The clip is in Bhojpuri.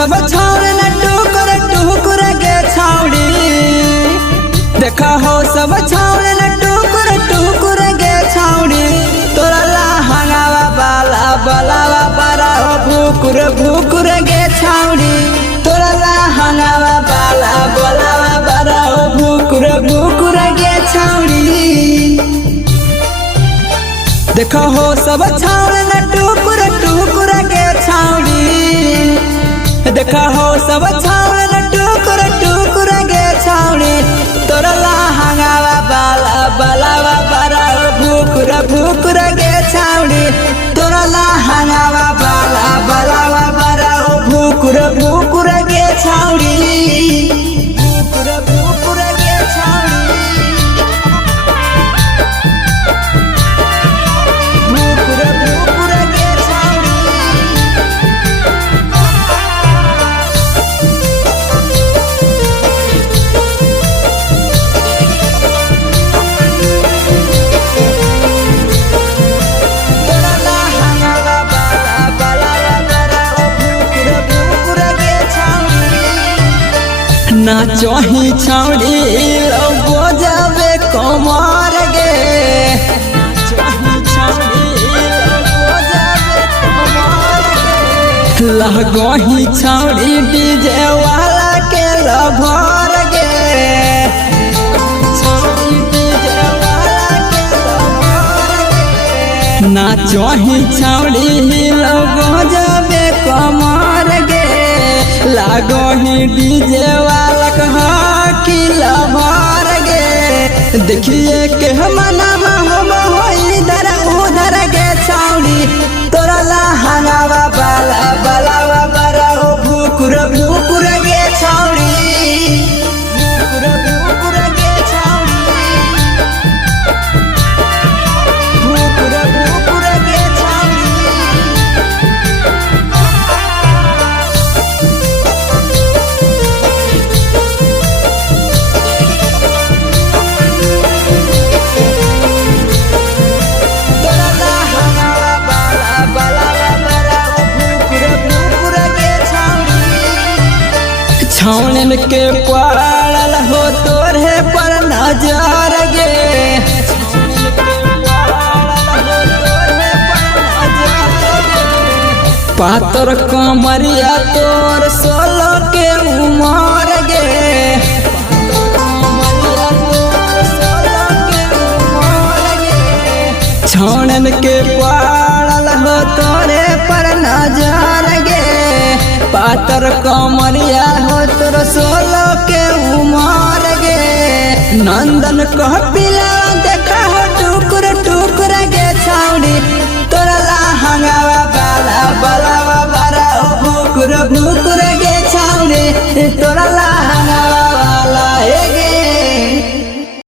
सब छौड़े न टुकुर टुकुर के छौड़ी। देखा हो सब छौड़े न टुकुर टुकुर के छौड़ी। तोरा लहंगावा बाला बलावा बड़ा हो भुकुर भुकुर के छौड़ी। तोरा लहंगावा बाला बलावा बड़ा हो भुकुर भुकुर के छौड़ी। देखा हो सब छौड़े न टुकुर टुकुर के छौड़ी। देखा हो सब छौड़े न टुकुर टुकुर के छौड़ी। तोरा लहंगावा बाला बलावा बड़ा हो भुकुर भुकुर के छौड़ी। तोरा लहंगावा बाला बलावा बड़ा हो भुकुर भुकुर के छौड़ी। भुकुर भुकुर के छौड़ी। भुकुर भुकुर के छौड़ी। तोरा लहंगावा बाला बलावा बड़ा हो भुकुर भुकुर के छौड़ी। ना चाही छौड़ी लोगो जावे कमर गे। लगही छौड़ी डीजे वाला के लभर गे। ना चाही छौड़ी लोगो जावे कमर गे। लागही डीजे वाला की लभर गे। देखिए के मनामा हम हो इधर उधर के छौड़ी। तोरा लहंगावा बाला बलावा बड़ा हो भुकुर भुकुर के छौड़ी। भुकुर भुकुर के छौड़ी। भुकुर भुकुर के छौड़ी। तोरा लहंगावा बाला बलावा बड़ा हो भुकुर भुकुर के छौड़ी। छौड़न के पड़ल हो तोरे पर नजर गे। पातर कमरिया तोर 16 के उमर गे। छौड़न के पड़ल हो तोरे पर नजर गे। पातर कमरिया हो तोर 16 के उमर गे। नंदन कह पिला देख